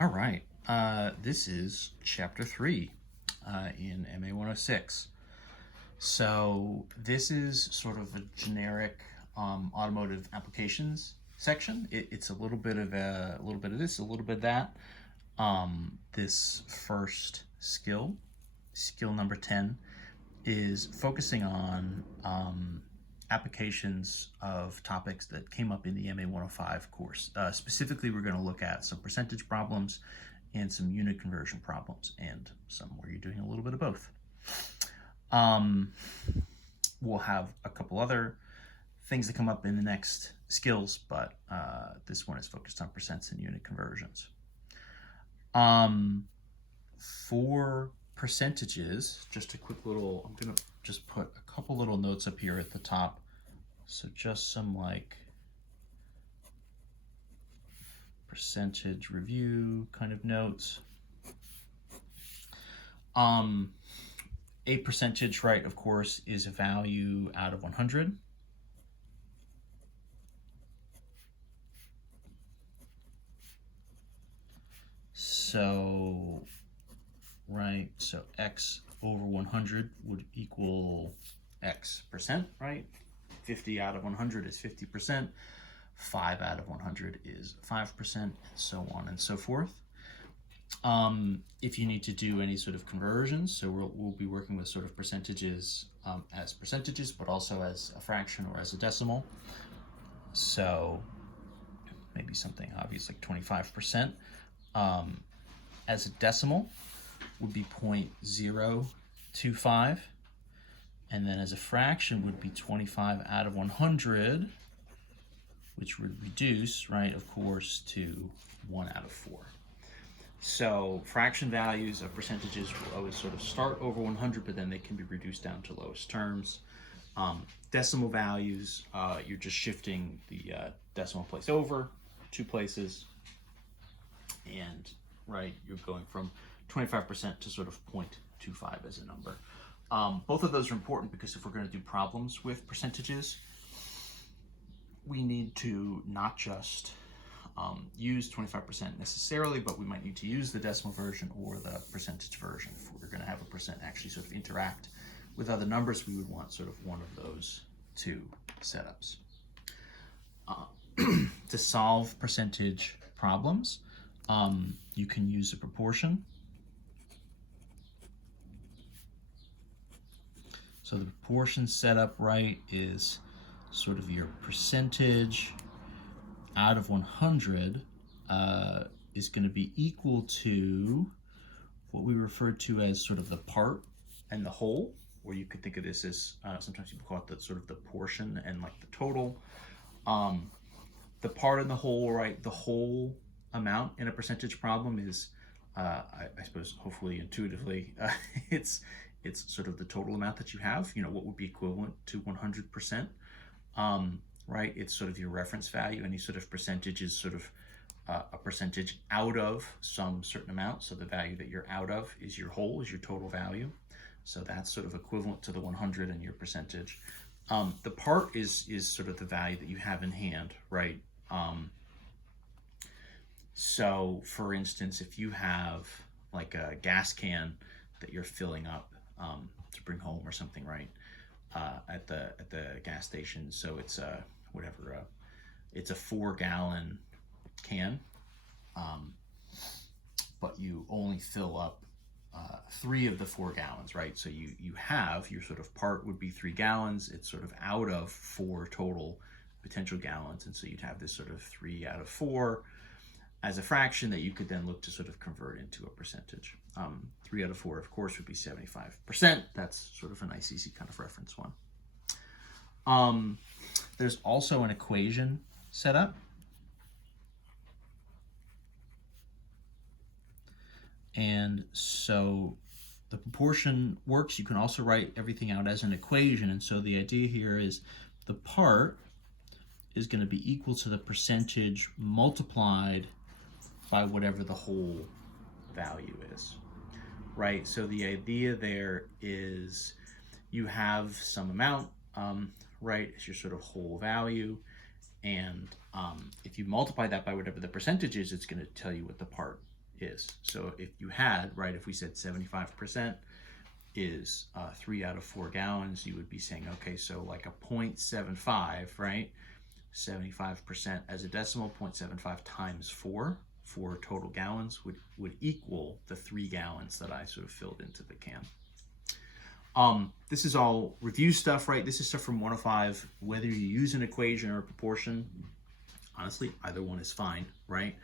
All right. This is chapter 3 in MA 106. So this is sort of a generic automotive applications section. It's a little bit of this, a little bit of that. This first skill number 10, is focusing on applications of topics that came up in the MA 105 course. Specifically, we're going to look at some percentage problems and some unit conversion problems, and some where you're doing a little bit of both. We'll have a couple other things that come up in the next skills, but this one is focused on percents and unit conversions. For percentages, just a quick little, I'm going to just put a couple little notes up here at the top. So just some like percentage review kind of notes. A percentage, right, of course, is a value out of 100. So, right, so x over 100 would equal x percent, right? 50 out of 100 is 50%. 5 out of 100 is 5%, and so on and so forth. If you need to do any sort of conversions, so we'll be working with sort of percentages as percentages, but also as a fraction or as a decimal. So maybe something obvious like 25%. As a decimal would be 0.025, and then as a fraction would be 25 out of 100, which would reduce, right, of course, to 1 out of 4. So fraction values of percentages will always sort of start over 100, but then they can be reduced down to lowest terms. Decimal values, you're just shifting the decimal place over 2 places, and right, you're going from 25% to sort of 0.25 as a number. Both of those are important because if we're going to do problems with percentages, we need to not just use 25% necessarily, but we might need to use the decimal version or the percentage version. If we're going to have a percent actually sort of interact with other numbers, we would want sort of one of those two setups. To solve percentage problems, you can use a proportion. So the proportion setup, right, is sort of your percentage out of 100 is going to be equal to what we refer to as sort of the part and the whole, or you could think of this as sometimes people call it the sort of the portion and like the total. The part and the whole, right, the whole amount in a percentage problem is, I suppose, hopefully intuitively, it's sort of the total amount that you have, what would be equivalent to 100%. Right, it's sort of your reference value. Any sort of percentage is sort of a percentage out of some certain amount. So the value that you're out of is your whole, is your total value. So that's sort of equivalent to the 100 and your percentage. The part is sort of the value that you have in hand, right? So for instance, if you have like a gas can that you're filling up to bring home or something, right? At the gas station, so it's it's a 4-gallon can, but you only fill up 3 of the 4 gallons, right? So you have your sort of part would be 3 gallons. It's sort of out of 4 total potential gallons, and so you'd have this sort of 3 out of 4 as a fraction that you could then look to sort of convert into a percentage. 3 out of 4, of course, would be 75%. That's sort of a nice, easy kind of reference one. There's also an equation set up. And so the proportion works. You can also write everything out as an equation. And so the idea here is the part is going to be equal to the percentage multiplied by whatever the whole value is, right? So the idea there is you have some amount, right, as your sort of whole value, and if you multiply that by whatever the percentage is, it's going to tell you what the part is. So if you had, right, if we said 75% is 3 out of 4 gallons, you would be saying, okay, so like a 0.75, right? 75% as a decimal, 0.75 times 4 for total gallons would equal the 3 gallons that I sort of filled into the can. This is all review stuff, right? This is stuff from 105. Whether you use an equation or a proportion, honestly, either one is fine, right?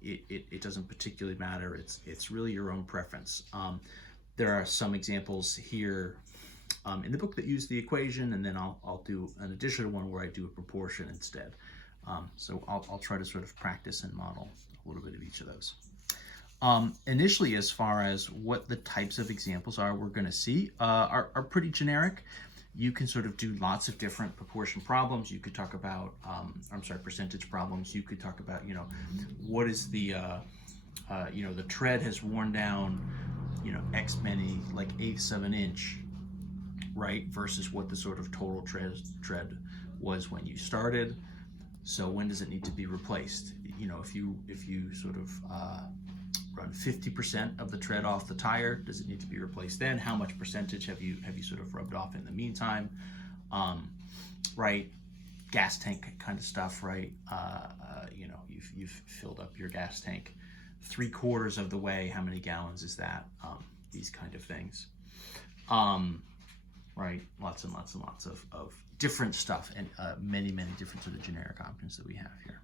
It doesn't particularly matter. It's really your own preference. There are some examples here in the book that use the equation, and then I'll do an additional one where I do a proportion instead. So I'll try to sort of practice and model a little bit of each of those. Initially, as far as what the types of examples are we're going to see are pretty generic. You can sort of do lots of different proportion problems. You could talk about, percentage problems. You could talk about, what is the, the tread has worn down, X many, like eighths of an inch, right? Versus what the sort of total tread was when you started. So when does it need to be replaced? If you sort of run 50% of the tread off the tire, does it need to be replaced then? How much percentage have you sort of rubbed off in the meantime? Right, gas tank kind of stuff, right? You've filled up your gas tank 3/4 of the way. How many gallons is that? These kind of things, right? Lots and lots and lots of different stuff, and many different sort of generic options that we have here.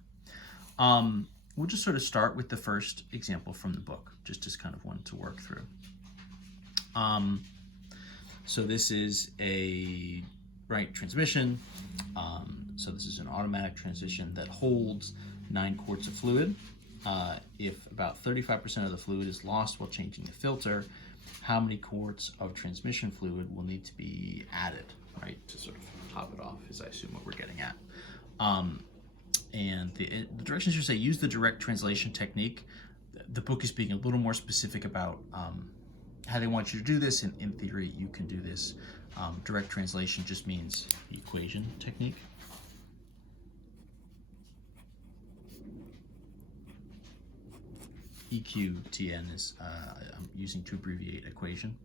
We'll just sort of start with the first example from the book, just as kind of one to work through. So this is a transmission. So this is an automatic transmission that holds 9 quarts of fluid. If about 35% of the fluid is lost while changing the filter, how many quarts of transmission fluid will need to be added, right, to sort of top it off, is I assume what we're getting at. And the directions here say use the direct translation technique. The book is being a little more specific about how they want you to do this. And in theory, you can do this. Direct translation just means equation technique. EQTN is I'm using to abbreviate equation.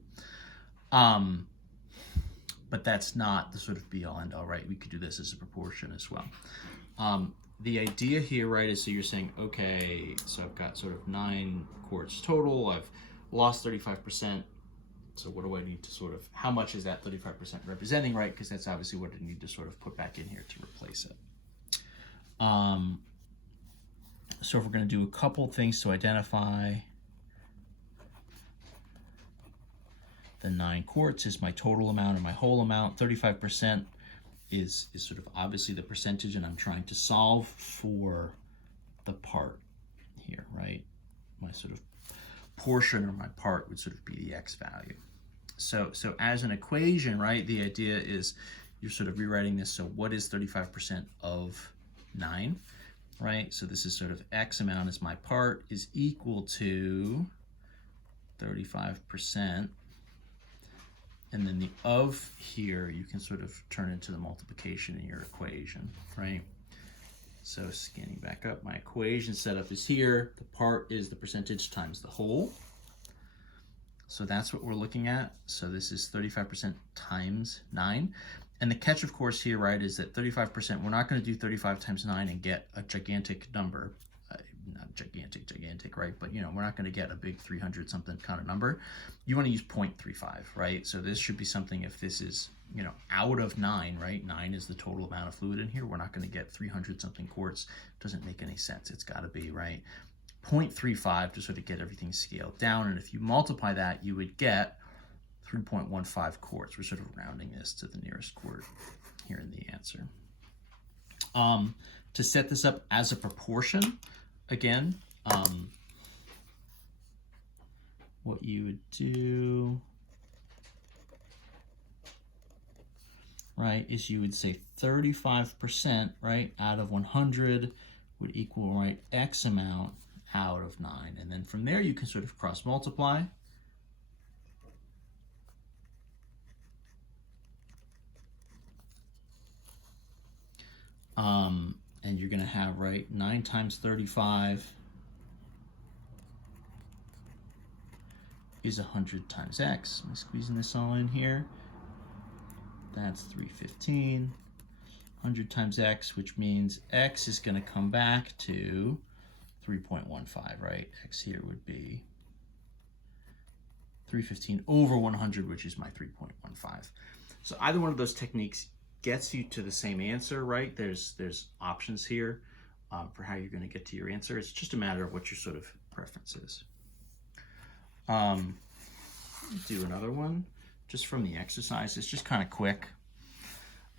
But that's not the sort of be all end all, right? We could do this as a proportion as well. The idea here, right, is so you're saying, okay, so I've got sort of 9 quarts total. I've lost 35%. So what do I need to sort of, how much is that 35% representing, right? Because that's obviously what I need to sort of put back in here to replace it. So if we're going to do a couple things to identify the 9 quarts is my total amount or my whole amount. 35% is sort of obviously the percentage, and I'm trying to solve for the part here, right? My sort of portion or my part would sort of be the X value. So as an equation, right, the idea is you're sort of rewriting this. So what is 35% of 9, right? So this is sort of X amount is my part is equal to 35%. And then the of here, you can sort of turn into the multiplication in your equation, right? So scanning back up, my equation setup is here. The part is the percentage times the whole. So that's what we're looking at. So this is 35% times 9. And the catch, of course, here, right, is that 35%, we're not going to do 35 times 9 and get a gigantic number. Not gigantic, right? But, we're not going to get a big 300 something kind of number. You want to use 0.35, right? So this should be something, if this is, out of 9, right? 9 is the total amount of fluid in here. We're not going to get 300 something quarts. Doesn't make any sense. It's got to be, right, 0.35 to sort of get everything scaled down. And if you multiply that, you would get 3.15 quarts. We're sort of rounding this to the nearest quart here in the answer. To set this up as a proportion, again, what you would do, right, is you would say 35%, right, out of 100 would equal, right, X amount out of 9. And then from there, you can sort of cross multiply. And you're going to have, right, 9 times 35 is 100 times x. I'm squeezing this all in here. That's 315. 100 times x, which means x is going to come back to 3.15, right? X here would be 315 over 100, which is my 3.15. So either one of those techniques gets you to the same answer, right? There's options here for how you're going to get to your answer. It's just a matter of what your sort of preference is. Do another one just from the exercise. It's just kind of quick.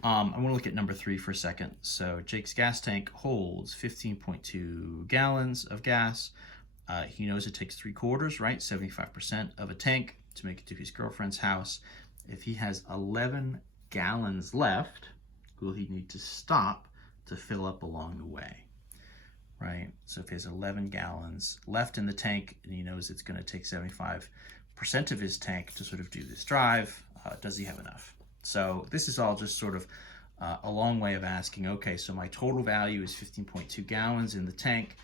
I want to look at number 3 for a second. So Jake's gas tank holds 15.2 gallons of gas. He knows it takes 3/4, right? 75% of a tank to make it to his girlfriend's house. If he has 11 gallons left, will he need to stop to fill up along the way, right? So if he has 11 gallons left in the tank and he knows it's going to take 75% of his tank to sort of do this drive, does he have enough? So this is all just sort of a long way of asking, okay, so my total value is 15.2 gallons in the tank.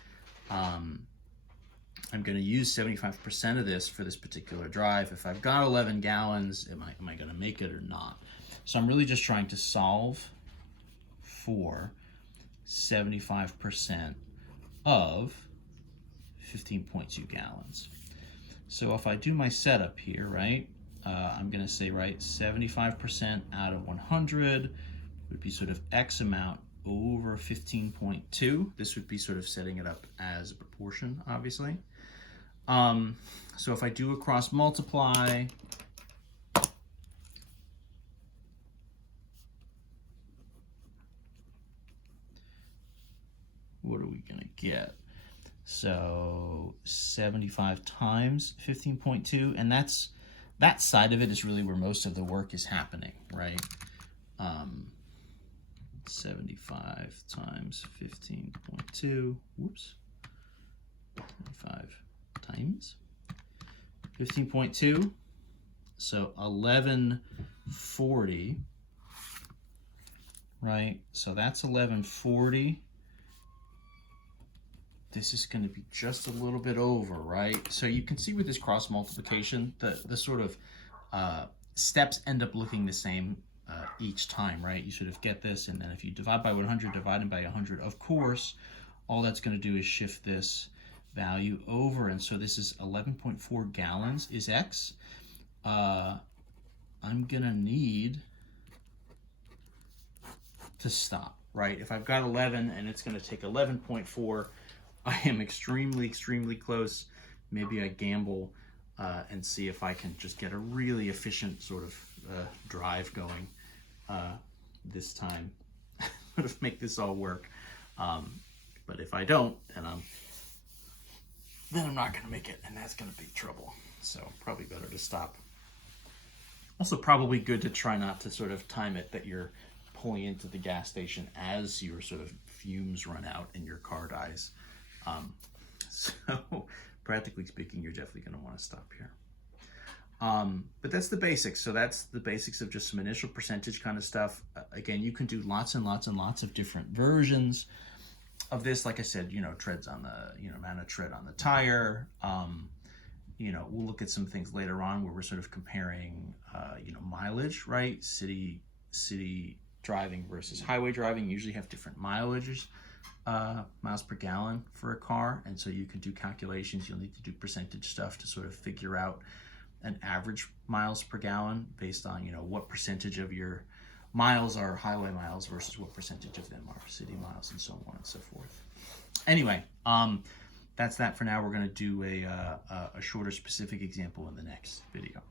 I'm going to use 75% of this for this particular drive. If I've got 11 gallons, am I going to make it or not? So I'm really just trying to solve for 75% of 15.2 gallons. So if I do my setup here, right, I'm going to say, right, 75% out of 100 would be sort of X amount over 15.2. This would be sort of setting it up as a proportion, obviously. So if I do a cross multiply, what are we going to get? So 75 times 15.2, and that side of it is really where most of the work is happening, right? 75 times 15.2, whoops, 75 times 15.2, so 1140, right? So that's 1140. This is going to be just a little bit over, right? So you can see with this cross multiplication, the sort of steps end up looking the same each time, right? You sort of get this, and then if you divide by 100, divided by 100, of course, all that's going to do is shift this value over, and so this is 11.4 gallons is X. I'm going to need to stop, right? If I've got 11 and it's going to take 11.4, I am extremely, extremely close. Maybe I gamble and see if I can just get a really efficient sort of drive going this time, sort of make this all work. But if I don't, then I'm not going to make it, and that's going to be trouble. So probably better to stop. Also probably good to try not to sort of time it that you're pulling into the gas station as your sort of fumes run out and your car dies. So practically speaking, you're definitely going to want to stop here. But that's the basics. So that's the basics of just some initial percentage kind of stuff. Again, you can do lots and lots and lots of different versions of this. Like I said, treads on the, amount of tread on the tire. We'll look at some things later on where we're sort of comparing, mileage, right? City driving versus highway driving usually have different mileages, miles per gallon for a car. And so you can do calculations. You'll need to do percentage stuff to sort of figure out an average miles per gallon based on, what percentage of your miles are highway miles versus what percentage of them are city miles, and so on and so forth. Anyway, that's that for now. We're going to do a shorter specific example in the next video.